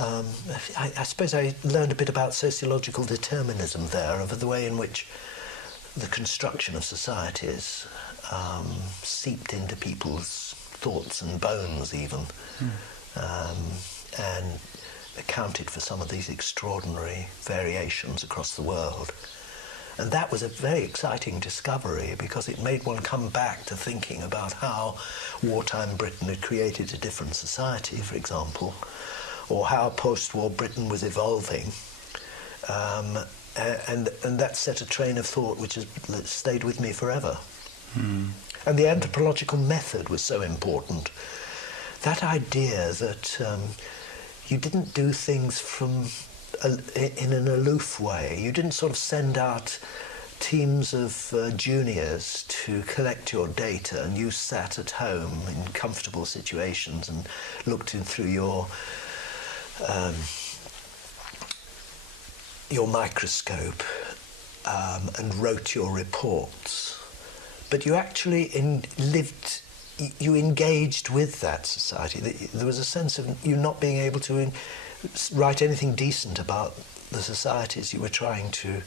I suppose I learned a bit about sociological determinism there, of the way in which the construction of societies seeped into people's thoughts and bones even, and accounted for some of these extraordinary variations across the world. And that was a very exciting discovery, because it made one come back to thinking about how wartime Britain had created a different society, for example, or how post-war Britain was evolving. And that set a train of thought which has stayed with me forever. And the anthropological method was so important. That idea that you didn't do things in an aloof way. You didn't sort of send out teams of juniors to collect your data, and you sat at home in comfortable situations and looked in through your microscope and wrote your reports. But you actually you engaged with that society. There was a sense of you not being able to write anything decent about the societies you were trying to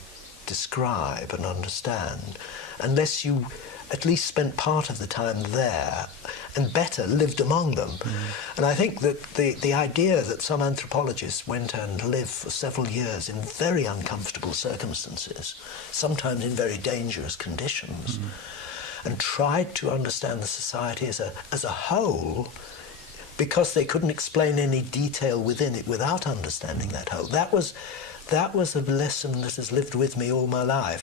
describe and understand, unless you at least spent part of the time there, and better, lived among them. And I think that the idea that some anthropologists went and lived for several years in very uncomfortable circumstances, sometimes in very dangerous conditions, and tried to understand the society as a whole, because they couldn't explain any detail within it without understanding that whole. That was a lesson that has lived with me all my life.